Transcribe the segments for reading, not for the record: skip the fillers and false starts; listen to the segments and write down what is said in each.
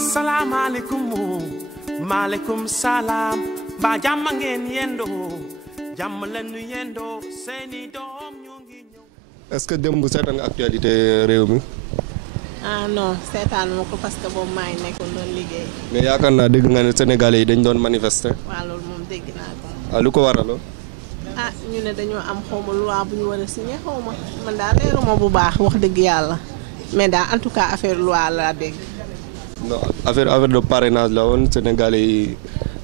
asalaamaaleykum maaleykum salaam ba jàmm ngeen yendoo jàmm lañu yendoo seeni doom ñu ngi ñëw. est-ce que démb seetaan nga actualité réew mi. ah non seetaan ma ko parce que boobu maa ngi nekkoon doon liggéey. mais yaakaar naa dégg nga ne Sénégalais yi dañ doon manifester. waaw loolu moom dégg naa ko. ah lu ko waraloo. ah ñu ne dañoo am xawma loi bu ñu war a signé xawma man daal leeruma bu baax wax dëgg yàlla mais daal en tout cas affaire loi laa dégg. non affaire de parrainage la woon Sénégalais yi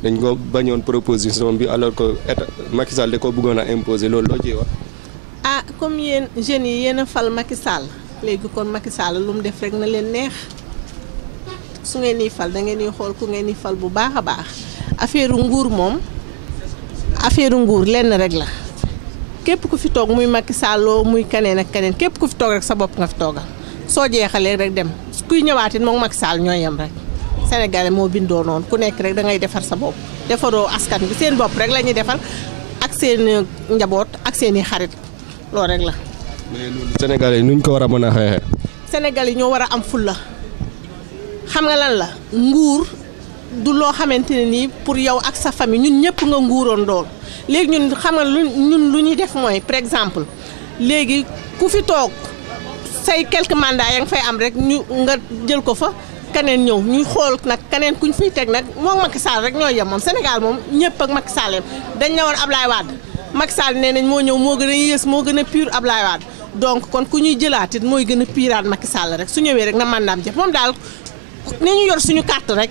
dañ ko bañoon proposition bi alors que état Macky Sall da ko bëggoon a imposer loolu loo ciy wax. ah comme yéen jeunes yi yéen a fal Macky Sall léegi kon Macky Sall lu mu def rek na leen neex su ngeen di fal da ngeen di xool ku ngeen di fal bu baax a baax affaire nguur moom affaire nguur lenn rek la képp ku fi toog muy Macky Sall muy kaneen ak kaneen képp ku fi toog rek sa bopp nga fi toogal soo jeexalee rek dem kuy ñëwaatit moom Macky Sall ñoo yem rek Sénégalais moo bindoo noonu ku nekk rek da ngay defar sa bopp defaroo askan bi seen bopp rek la ñuy defar ak seen njaboot ak seen i xarit loolu rek la. mais loolu Sénégalais yi nuñ ko war a mën a xeexee. Sénégalais yi ñoo war a am fulla xam nga lan la nguur du loo xamante ne nii pour yow ak sa famille ñun ñëpp nga nguuroon doon léegi ñun xam nga ñun lu ñuy def mooy par exemple léegi ku fi toog say quelques mandats ya nga fay am rek ñu nga jël ko fa keneen ñëw ñuy xool nag keneen kuñ fiy teg nag moom Macky Sall rek ñoo yem moom Sénégal moom ñëpp ak Macky Sall dañ ne woon Ablaye Wade Macky Sall nee nañ moo ñëw moo gën a yées moo gën a pur Ablaye Wade donc kon ku ñuy jëlaat it mooy gën a piraat Macky Sall rek su ñëwee rek na mandaam jëf moom daal ni ñu yor suñu carte rek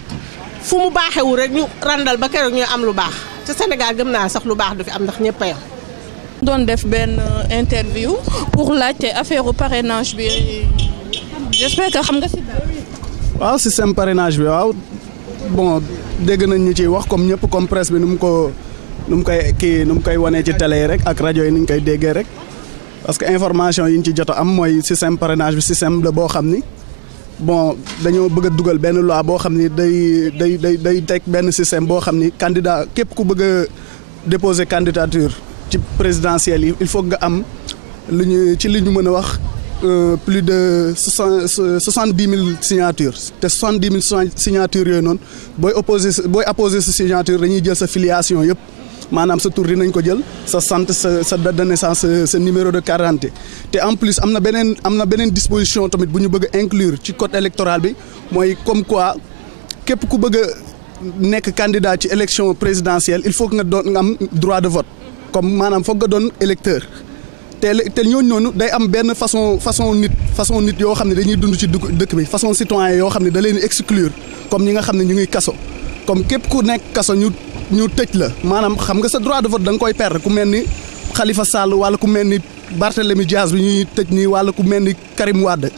fu mu baaxewul rek ñu randal ba keroog ñu am lu baax te Sénégal gëm naa sax lu baax du fi am ndax ñëpp a yam doon def benn interview pour laajte affaire parrainage bi j'espère que xam nga si dara. waaw système parrainage bi waaw bon dégg nañ ñu ciy wax comme ñëpp comme presse bi nu mu koy wanee ci télé yi rek ak rajo yi ni ñu koy déggee rek parce que information yi ñu ci jot a am mooy système parrainage bi système la boo xam ni bon dañoo bëgg a dugal benn loi boo xam ni day teg benn système boo xam ni candidat képp ku bëgg a déposer candidature ci présidentielle yi il faut nga am li ñu mën a wax plus de 70 000 signatures te 70 000 signatures yooyu noonu booy apposer sa signature dañuy jël sa filiation yëpp maanaam sa tur dinañ ko jël sa sant sa date de naissance sa numéro de carte d'identité te en plus am na beneen disposition tamit bu ñu bëgg a inclure ci code électoral bi mooy comme quoi képp ku bëgg a nekk candidat ci élection présidentielle il faut que nga am droit de vote comme maanaam foog nga doon électeur te ñooñu noonu day am benn façon nit yoo xam ne dañuy dund ci dëkk bi façon citoyen yoo xam ne da leen exclure comme ñi nga xam ne ñu ngi kaso comme képp ku nekk kaso ñu tëj la maanaam xam nga sa droit de vote da nga koy perdre ku mel ni Khalifa Sall wala ku mel ni Barthélémy Dias bi ñuy tëj nii wala ku mel ni Karim Wade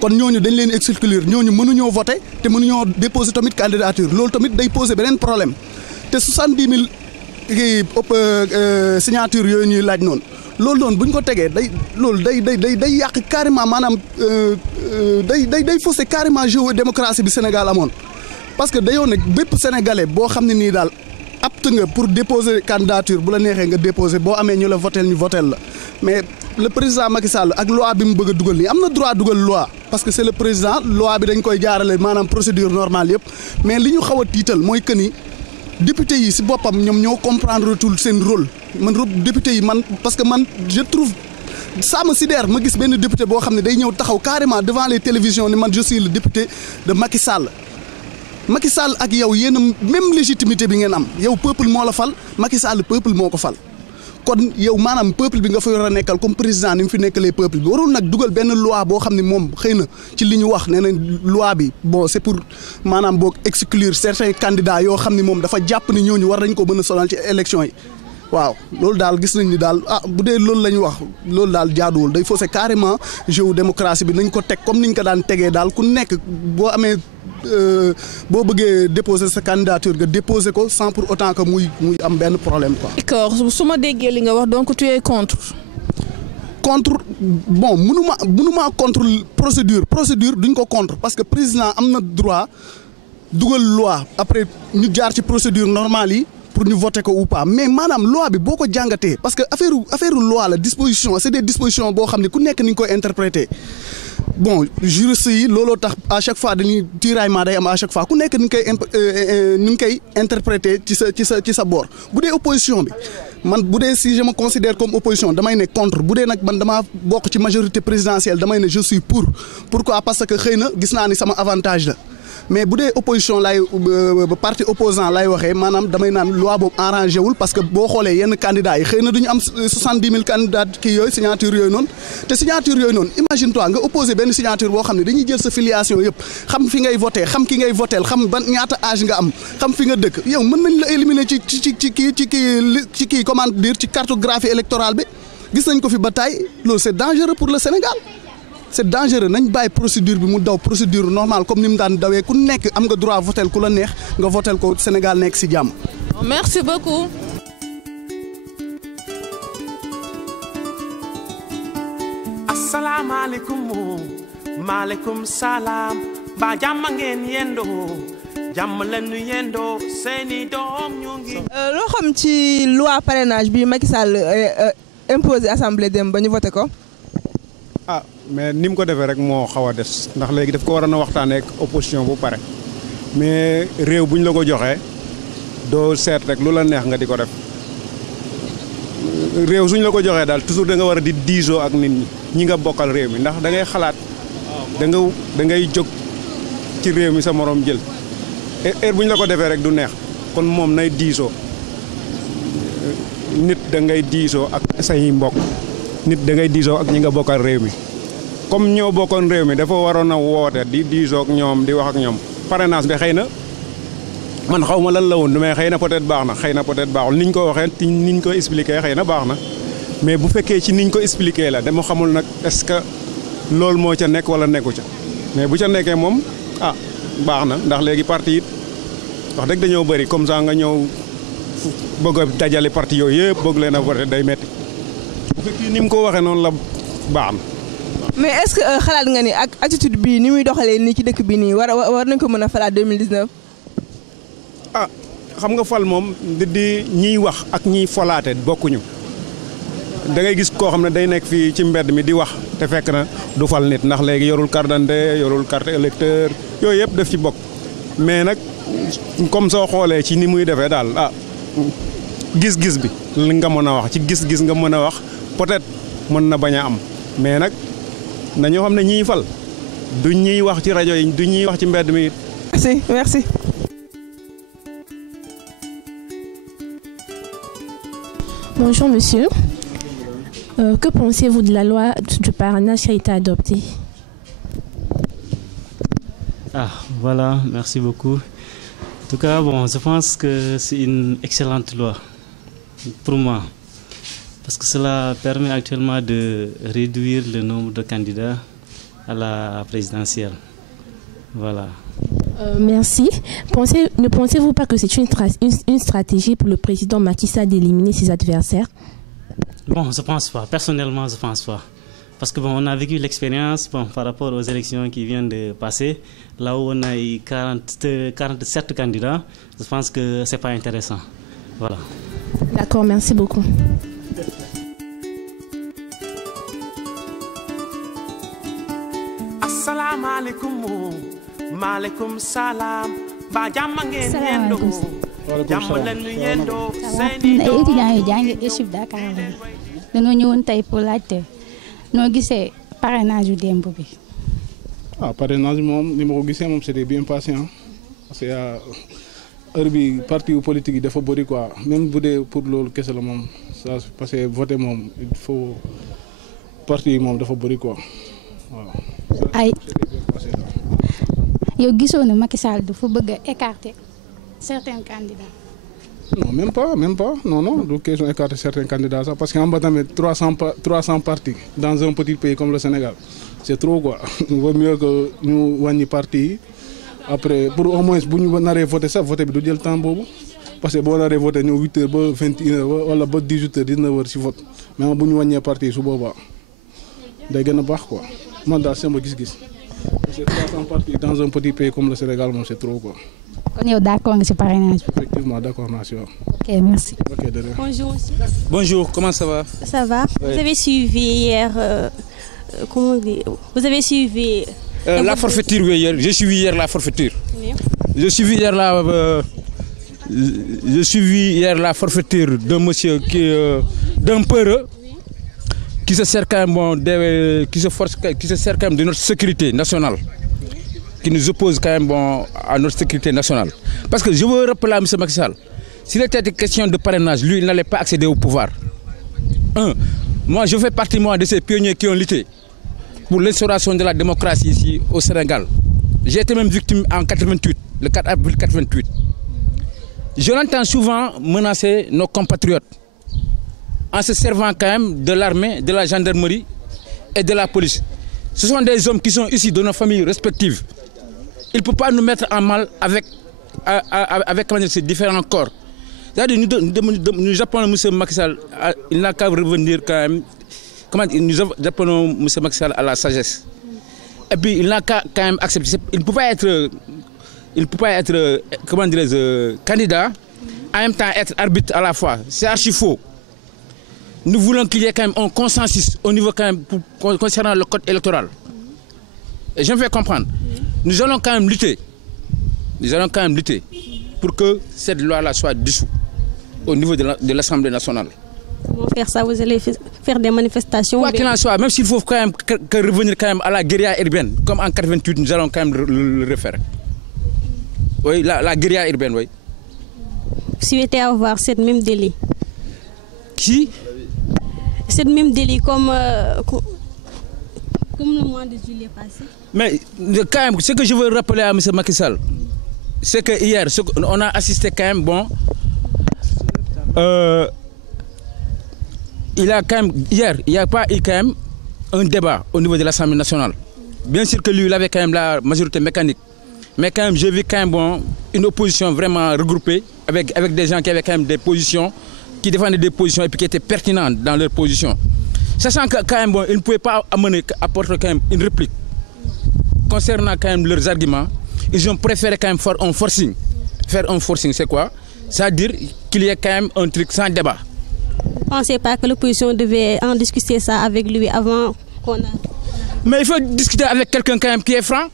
kon ñooñu dañ leen exclure ñooñu mënuñoo voter te mënuñoo déposer tamit candidature loolu tamit day poser beneen problème te 70 000 signature yooyu ñuy laaj noonu loolu noonu bu ñu ko tegee day yàq carrément maanaam day fausser carrément jeu démocratie bi Sénégal amoon parce que dayoon nag bépp sénégalais boo xam ne nii daal apte nga pour déposer candidature bu la neexee nga déposer boo amee ñu la votel ñu votel la mais le président Macky Sall ak loi bi mu bëgg a dugal nii am na droit dugal loi parce que c'est le président loi bi dañ koy jaarale maanaam procédure normale yëpp mais li ñu xaw a tiital mooy que ni député yi si boppam ñoom ñoo comprendre tout seen rôle man député yi man parce que man je trouve ça me sidère ma gis benn député boo xam ne day ñëw taxaw carrément devant les télévisions ni man je suis le député de Macky Sall ak yow yéen a même légitimité bi ngeen am yow peuple moo la fal Macky Sall peuple moo ko fal kon yow maanaam peuple bi nga fa yor a nekkal comme président ni mu fi nekkalee peuple bi warul nag dugal benn loi boo xam ne moom xëy na ci li ñu wax nee na loi bi bon c'est pour maanaam boog exclure certains candidats yoo xam ne moom dafa jàpp ni ñooñu war nañ ko mën a sonal ci élection yi waaw loolu daal gis nañ ni daal bu dee loolu la ñu wax loolu daal jaaduwul day fausser carrément jeu démocratie bi nañ ko teg comme niñ ko daan tegee daal ku nekk boo amee boo bëggee déposer sa candidature nga déposer ko sans pour autant que muy am benn problème quoi. D'accord su ma déggee li nga wax donc tu es contre. Bon mënuma contre procédure duñ ko contre parce que président am na droit dugal loi après ñu jaar ci procédure normale yi pour ñu voter ko ou pas mais maanaam loi bi boo ko jàngatee parce que affaire loi la disposition c'est des dispositions boo xam ne ku nekk ni nga koy interpréter bon juriste yi looloo tax à chaque fois dañuy tiraillement day am à chaque fois ku nekk ni nga koy interpréter ci sa boor bu dee opposition bi man bu dee si je me considère comme opposition damay ne contre bu dee nag man damaa bokk ci majorité présidentielle damay ne je suis pourquoi parce que xëy na gis naa ni sama avantage la mais bu dee opposition lay parti opposant lay waxee maanaam damay naan loi boobu arrangé wul parce que boo xoolee yenn candidats yi xëy na du ñu am 70 000 candidats kii yooyu signature yooyu noonu te signature yooyu noonu imagine toi nga opposé benn signature boo xam ne dañuy jël sa filiation yëpp xam fi ngay voté xam ki ngay voté xam ban ñaata âge nga am xam fi nga dëkk yow mën nañ la éliminer ci kii comment dire ci cartographie électorale bi gis nañ ko fi ba tey loolu c'est dangereux pour le Sénégal. c'est dangereux nañ bàyyi procédure bi mu daw procédure normale comme ni mu daan dawee ku nekk am nga droit votel ku la neex nga votel ko Sénégal nekk ci jàmm. Merci beaucoup. asalaamaaleykum maaleykum salaam ba jàmm ngeen yendoo jàmm lañu yendoo seeni doom ñu ngi. loo xam ci loi parrainage bi Macky Sall imposé assemblée dem ba ñu voté ko. ah mais ni mu ko defee rek moo xaw a des ndax léegi daf ko waroon a waxtaanee ak opposition bu pare mais réew bu ñu la ko joxee doo seet rek lu la neex nga di ko def réew suñ la ko joxee daal toujours da nga war a di diisoo ak nit ñi nga bokkal réew mi ndax da ngay xalaat da ngay jóg ci réew mi sa morom jël heure bu ñu la ko defee rek du neex kon moom nay diisoo nit da ngay diisoo ak say mbokk. nit da ngay diisoo ak ñi nga bokkal réew mi comme ñoo bokkoon réew mi dafa waroon a woote di diisoo ak ñoom di wax ak ñoom parrainage bi xëy na man xaw ma lan la woon mais xëy na peut-être baax na xëy na peut-être baaxul niñ ko waxee niñ ko expliqué xëy na baax na mais bu fekkee ci niñ ko expliqué la dama xamul nag est-ce que loolu moo ca nekk wala nekku ca mais bu ca nekkee moom ah baax na ndax léegi parti it wax dëgg dañoo bëri comme ça nga ñëw bëgg a dajale parti yooyu yëpp bëgg leen a voté day metti bu fekkee ni mu ko waxee noonu la baax na. mais est-ce que xalaat nga ni ak attitude bii ni muy doxalee nii ci dëkk bi nii war nañ ko mën a falaat 2019. ah xam nga fal moom di ñiy wax ak ñiy folaate bokkuñu da ngay gis koo xam ne day nekk fii ci mbedd mi di wax te fekk na du fal nit ndax léegi yorul carte d'identité yorul carte électeur yooyu yëpp def ci bokk mais nag comme soo xoolee ci ni muy defee daal ah gis-gis bi li nga mën a wax ci gis-gis nga mën a wax peut-être mën na bañ a am mais nag nañoo xam ne ñiy fal du ñuy wax ci rajo yi du ñuy wax ci mbedd mi. merci. Bonjour monsieur. Que pensez-vous de la loi du parrainage qui a été adoptée? Ah, voilà, merci beaucoup. En tout cas, bon, je pense que c'est une excellente loi pour moi. Parce que cela permet actuellement de réduire le nombre de candidats à la présidentielle. Voilà. Merci. Ne pensez-vous pas que c'est une stratégie pour le président Macky Sall d'éliminer ses adversaires? Bon, je pense pas. Personnellement, je pense pas. Parce que bon, on a vécu l'expérience par rapport aux élections qui viennent de passer, là où on a eu 47 candidats. Je pense que c'est pas intéressant. Voilà. D'accord, merci beaucoup. Assalamu alaikum. Maaleykum salaam ba jàmm ngeen yendoo jàmm lañu yendoo seeni ay étudiants yu jàng ESUP Dakar dañoo ñëwoon tey pour laajte noo gisee parrainage yu démb bi. ah parrainage moom ni ma ko gisee moom c'était bien passé parce que heure bi parti politique yi dafa bëri quoi même bu dee pour loolu kese la moom ça parce que voter moom il faut parti yi moom dafa bëri quoi waaw. ay yow gisoo ne Macky Sall dafa bëgg a écarter certains candidats. non même pas non du question écarter certains candidats sax parce que am ba tamit 300 partis dans un petit pays comme le Sénégal c'est trop quoi il vaut mieux que ñu wàññi partis yi après pour au moins bu ñu naree voter sax voter bi du jël temps boobu parce que boo naree voter ñëw 8h ba 21h wala ba 18h 19h ci vote mais bu ñu wàññee partis yi su boobaa day gën a baax quoi man daal sama gis-gis. C'est 300 partis dans un petit pays comme le Sénégal, c'est trop quoi. Kon yow d'accord nga ci parrainage? Effectivement, d'accord, merci. Ok, merci. Ok, de rien. Bonjour. Bonjour, comment ça va? Ça va. Ouais. Vous avez suivi hier comment dire, vous avez suivi la forfaiture, oui, hier. J'ai suivi hier la forfaiture. Oui. J'ai suivi hier la forfaiture d'un monsieur d'un peureux qui se sert quand même qui se sert quand même de notre sécurité nationale, qui nous oppose quand même à notre sécurité nationale. Parce que je veux rappeler à M. Macky Sall, s'il était question de parrainage, lui, il n'allait pas accéder au pouvoir. Moi, je fais partie de ces pionniers qui ont lutté pour l'instauration de la démocratie ici au Sénégal. J'ai été même victime en 88, le 4 avril 88. Je l'entends souvent menacer nos compatriotes en se servant quand même de l'armée, de la gendarmerie et de la police. Ce sont des hommes qui sont ici de nos familles respectives. Il ne peut pas nous mettre en mal avec ces différents corps. C'est-à-dire nous appelons M. Macky Sall, il n'a qu'à revenir quand même. Nous appelons M. Macky Sall à la sagesse. Et puis il n'a qu'à quand même accepter. Il ne peut pas être comment dirais-je, candidat, en même temps être arbitre à la fois. C'est archi faux. Nous voulons qu'il y ait quand même un consensus au niveau quand même concernant le code électoral. Et je me fais comprendre. Nous allons quand même lutter. Nous allons quand même lutter pour que cette loi-là soit dissoute au niveau de l'Assemblée nationale. Comment faire ça? Vous allez faire des manifestations? Quoi qu'il en soit, même s'il faut quand même revenir quand même à la guérilla urbaine, comme en 88, nous allons quand même le refaire. Oui, la guérilla urbaine, oui. Vous souhaitez avoir cette même délit? Qui? Cette même délit comme le mois de juillet passé. Mais quand même, ce que je veux rappeler à M. Macky Sall, c'est que hier, on a assisté quand même, hier, il n'y a pas eu quand même un débat au niveau de l'Assemblée nationale. Bien sûr que lui, il avait quand même la majorité mécanique. Mais quand même, j'ai vu quand même une opposition vraiment regroupée avec des gens qui avaient quand même des positions, qui défendaient des positions et puis qui étaient pertinentes dans leurs positions. Sachant que quand même, ils ne pouvaient pas apporter quand même une réplique concernant quand même leurs arguments. Ils ont préféré quand même faire un forcing. Faire un forcing, c'est quoi? C'est-à-dire qu'il y ait quand même un truc sans débat. Vous ne pensez pas que l'opposition devait en discuter ça avec lui avant qu'on a... Mais il faut discuter avec quelqu'un quand même qui est franc.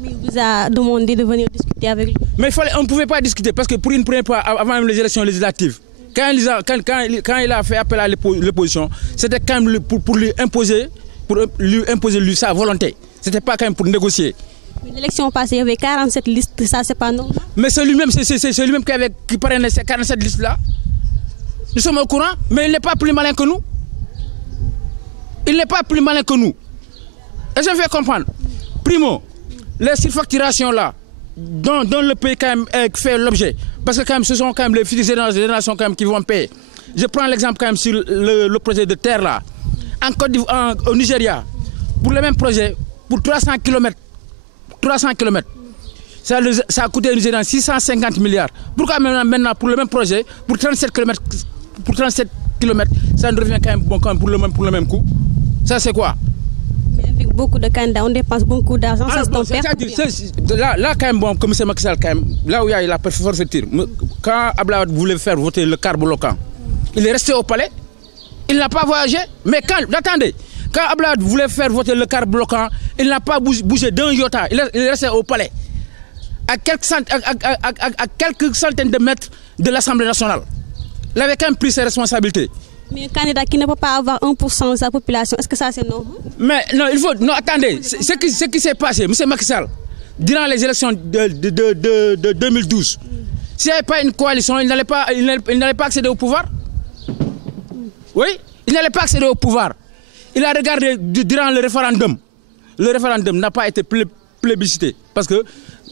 Mais il vous a demandé de venir discuter avec lui. Mais on ne pouvait pas discuter parce que pour une première fois, avant même les élections législatives, quand il a fait appel à l'opposition, c'était quand même pour lui imposer sa volonté. Ce n'était pas quand même pour négocier. L'élection passée, il y avait 47 listes, ça c'est pas normal. Mais c'est lui-même qui parrainait ces 47 listes-là. Nous sommes au courant, mais il n'est pas plus malin que nous. Il n'est pas plus malin que nous. Et je me fais comprendre. Primo, les surfacturations-là, dont le pays quand même fait l'objet, parce que quand même ce sont quand même les futures générations quand même qui vont payer. Je prends l'exemple quand même sur le projet de terre là. Au Nigeria, pour le même projet, pour 300 km, ça a coûté aux Nigériens 650 milliards. Pourquoi maintenant pour le même projet, pour 37 km, ça nous revient quand même pour le même coût? Ça c'est quoi? Mais avec beaucoup de candidats, on dépense beaucoup d'argent, ça c'est ton père. Là quand même, comme M. Macky Sall, quand même, là où il y a la forfaiture, quand Abdoulaye Wade voulait faire voter le quart bloquant, il est resté au palais, il n'a pas voyagé, mais attendez, quand Abdoulaye Wade voulait faire voter le quart bloquant, il n'a pas bougé d'un iota, il est resté au palais, à quelques centaines de mètres de l'Assemblée nationale. Il avait quand même pris ses responsabilités. Mais un candidat qui ne peut pas avoir 1% de sa population, est-ce que ça c'est normal? Mais non, non, attendez, ce qui s'est passé, M. Macky Sall, durant les élections de 2012, s'il n'y avait pas une coalition, il n'allait pas accéder au pouvoir. Oui, il n'allait pas accéder au pouvoir. Il a regardé durant le référendum. Le référendum n'a pas été plébiscité parce que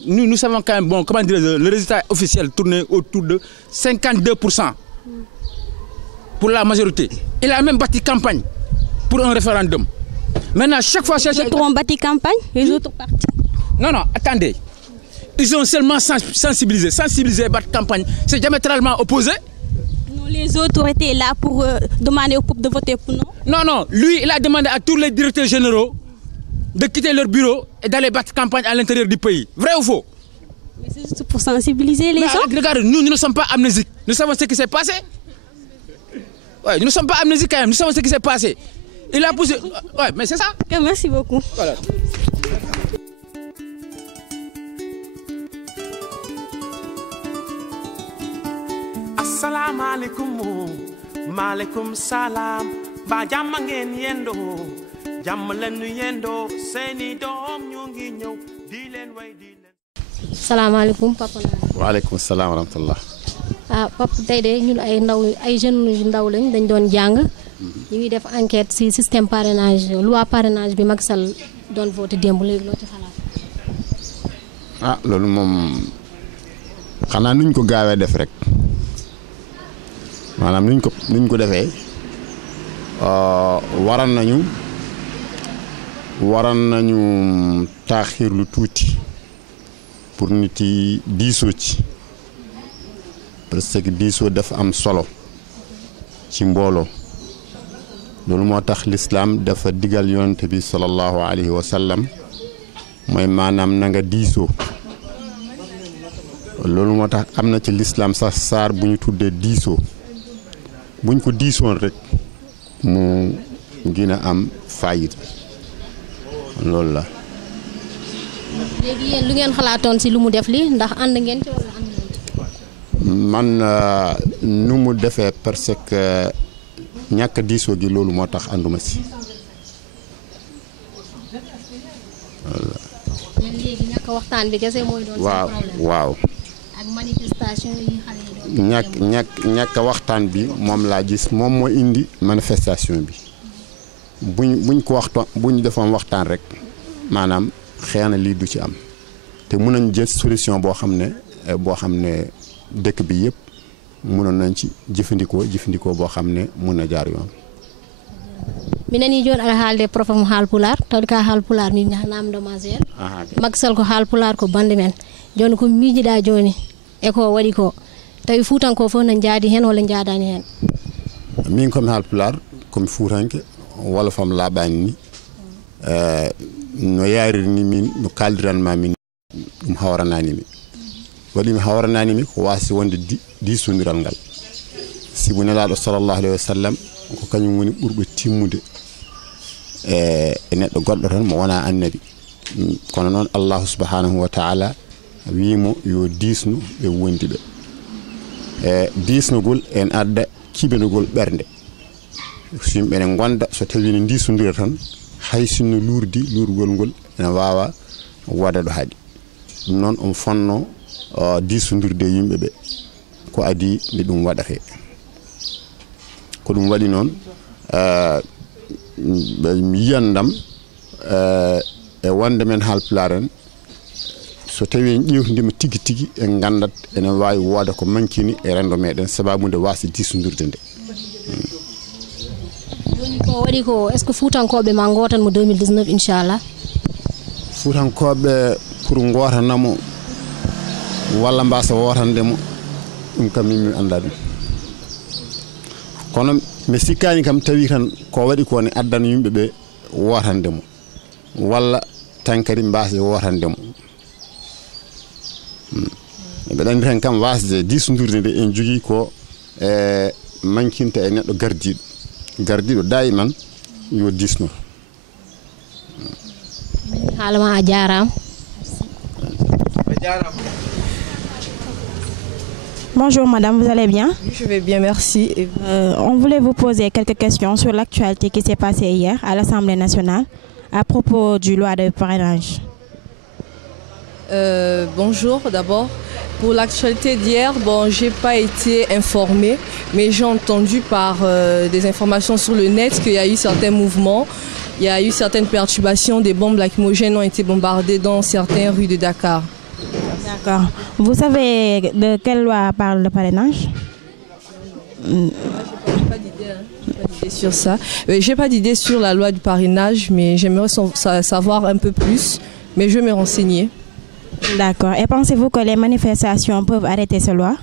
nous savons quand même, comment dire, le résultat officiel tournait autour de 52%. Pour la majorité. Il a même bâti campagne pour un référendum. Maintenant, chaque fois... Les autres ont bâti campagne, les autres partis. Non, attendez. Ils ont seulement sensibilisé. Sensibiliser et battre campagne, c'est diamétralement opposé. Non, les autres ont été là pour demander au peuple de voter pour nous. Non, lui, il a demandé à tous les directeurs généraux de quitter leur bureau et d'aller battre campagne à l'intérieur du pays. Vrai ou faux? Mais c'est juste pour sensibiliser les gens. Regarde, nous ne sommes pas amnésiques. Nous savons ce qui s'est passé. Ouais, nous ne sommes pas amnésiques quand même, nous savons ce qui s'est passé. Il a poussé. Ouais, mais c'est ça. Merci beaucoup. Voilà. Assalamu alaikum, maaleykum salaam, ba jàmm ngeen yendo, jàmm leen yendo, seeni doom ñu ngi ñëw di leen way di leen. Salaamaaleykum papa. Waaleykum salaam wa rahmatullah. Papa tey de ñun ay jeunes yu ndaw lañ dañ doon jàng. ñu ngi def enquête ci système parrainage loi parrainage bi Macky Sall doon voté démb léegi loo ci xalaat. Loolu moom xanaa nuñ ko gaawee def rek maanaam nuñ ko defee waran nañu taaxiir lu tuuti pour nit yi diisoo ci parce que diisoo dafa am solo ci mbooloo. loolu moo tax lislaam dafa digal yonent bi sallallahu alayhi wa sallam mooy maanaam na nga diisoo loolu moo tax am na ci lislaam sax saar bu ñu tuddee diisoo buñ ko diisoon rek mu gën a am faayit loolu la. léegi yéen lu ngeen xalaatoon ci lu mu def li ndax ànd ngeen ci walla ànd ngeen. man nu mu defee parce que. ñàkk diisoo gi loolu moo tax ànduma si léegi ñàkk waxtaan bi kese mooy doon waaw ak manifestation yi xale yi doon ñàkk waxtaan bi moom laa gis moom moo indi manifestation bi buñ defoon waxtaan rek maanaam xëy na lii du ci am te mun nañ jël solution boo xam ne dëkk bi yëpp mënoon nañ ci jëfandikoo boo xam ne mun na jaar yoon. minen ni joni aɗa haalde profam haalpular tawde ka haalpular min namdo ma seeɗa Macky Sall ko haalpular ko bande men joni ko miijiɗa joni e ko waɗi ko tawi fuutanko fof ne jaadi hen walla jaadani hen. min komi haalpular komi fuutanke wolofam laaɓani ni no yarini min no kaldiranma min ɗum hawrananimi waɗimi hawrananimi ko wasi wonde diisodiral ngal sibu nelaɗo sallllahu alayhi wa sallam ko kañum woni ɓurɓe timmude e neɗɗo goɗɗo tan mo wona annabi kono noon allahu subhanahu wa taala wimo yo diisnu ɓe wondi ɓe e diisnugol en adda kibenugol ɓernde so yimɓe ne gonda so tawi ne diisodira tan hay sinno luurdi luurgol ngol ene wawa waɗa ɗo haaɗi ɗum noon on fonno diisondirde yimɓe ɓe ko adi nde ɗum waɗate ko ɗum waɗi noon mi yiyandam e wonde men haalpular en so tawi en ƴewtidima tigi tigi en gandat ene wawi wooda ko mankini e rendo meɗen sababude wasde diisondirde nde joni ko waɗi ko est ce que fuutankoɓe ma gotanmo 2019 inchallah fuutankoɓe pour gotanamo walla mbasa wotandemo ɗum kam min mi anda ɗum kono mi sikkani kam tawi tan ko waɗi ko ne addana yimɓe ɓe wotandemo walla tan kadi mbasa wotandemo ɓeɗa andi tan kam wasde diisondirde nde en jogui ko e mankinta e neɗɗo gardiɗo dayi man yo diisno haalama a jarama. Bonjour madame, vous allez bien? Oui, je vais bien, merci. On voulait vous poser quelques questions sur l'actualité qui s'est passée hier à l'Assemblée nationale à propos du loi de parrainage. Bonjour d'abord. Pour l'actualité d'hier, bon, j'ai pas été informée, mais j'ai entendu par des informations sur le net qu'il y a eu certains mouvements, il y a eu certaines perturbations, des bombes lacrymogènes ont été bombardées dans certaines rues de Dakar. D'accord. Vous savez de quelle loi parle le parrainage? Je n'ai pas d'idée sur ça. J'ai pas d'idée sur la loi du parrainage, mais j'aimerais savoir un peu plus, mais je vais me renseigner. D'accord. Et pensez-vous que les manifestations peuvent arrêter cette loi?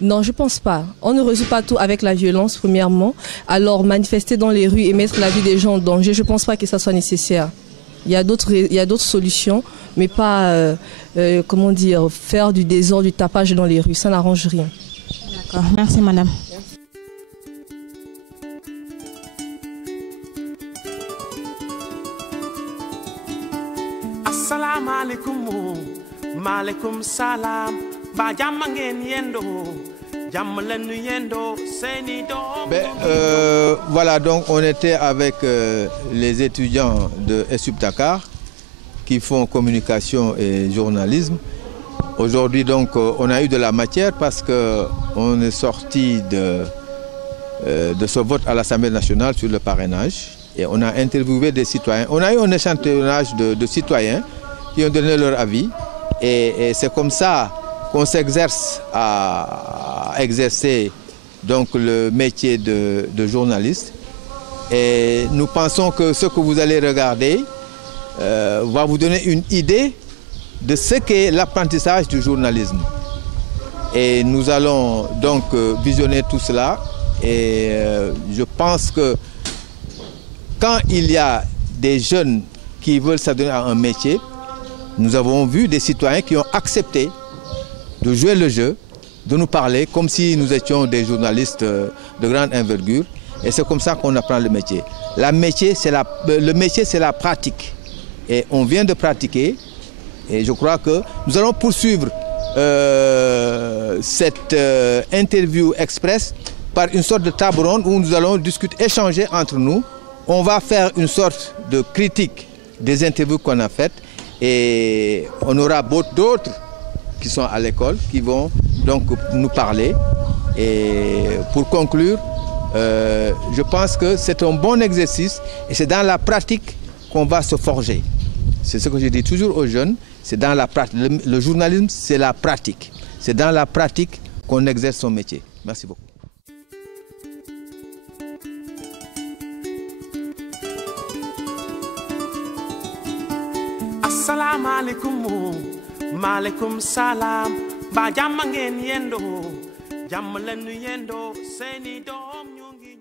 Non, je ne pense pas. On ne résout pas tout avec la violence, premièrement. Alors, manifester dans les rues et mettre la vie des gens en danger, je ne pense pas que ça soit nécessaire. Il y a d'autres solutions, mais pas, comment dire, faire du désordre, du tapage dans les rues. Ça n'arrange rien. D'accord. Merci, madame. asalaamaaleykum maaleykum salaam ba jàmm ngeen yendoo jàmm la nu yendoo seeni doom. Voilà, donc on était avec les étudiants de ESUP Dakar qui font communication et journalisme. Aujourd'hui, donc, on a eu de la matière parce qu'on est sorti de ce vote à l'Assemblée nationale sur le parrainage et on a interviewé des citoyens. On a eu un échantillonnage de citoyens qui ont donné leur avis et c'est comme ça qu'on s'exerce à exercer donc, le métier de journaliste. Et nous pensons que ce que vous allez regarder va vous donner une idée de ce qu'est l'apprentissage du journalisme. Et nous allons donc visionner tout cela et je pense que quand il y a des jeunes qui veulent s'adonner à un métier, nous avons vu des citoyens qui ont accepté de jouer le jeu, de nous parler comme si nous étions des journalistes de grande envergure. Et c'est comme ça qu'on apprend le métier. Le métier, c'est la pratique. Et on vient de pratiquer. Et je crois que nous allons poursuivre cette interview express par une sorte de table ronde où nous allons discuter, échanger entre nous. On va faire une sorte de critique des interviews qu'on a faites et on aura d'autres qui sont à l'école qui vont donc nous parler. Et pour conclure, je pense que c'est un bon exercice et c'est dans la pratique qu'on va se forger. C'est ce que je dis toujours aux jeunes, c'est dans la pratique. Le journalisme, c'est la pratique. C'est dans la pratique qu'on exerce son métier. Merci beaucoup. asalaamaaleykum maaleykum salaam ba jàmm ngeen yendoo jàmm la nu yendoo seeni doom ñu ngi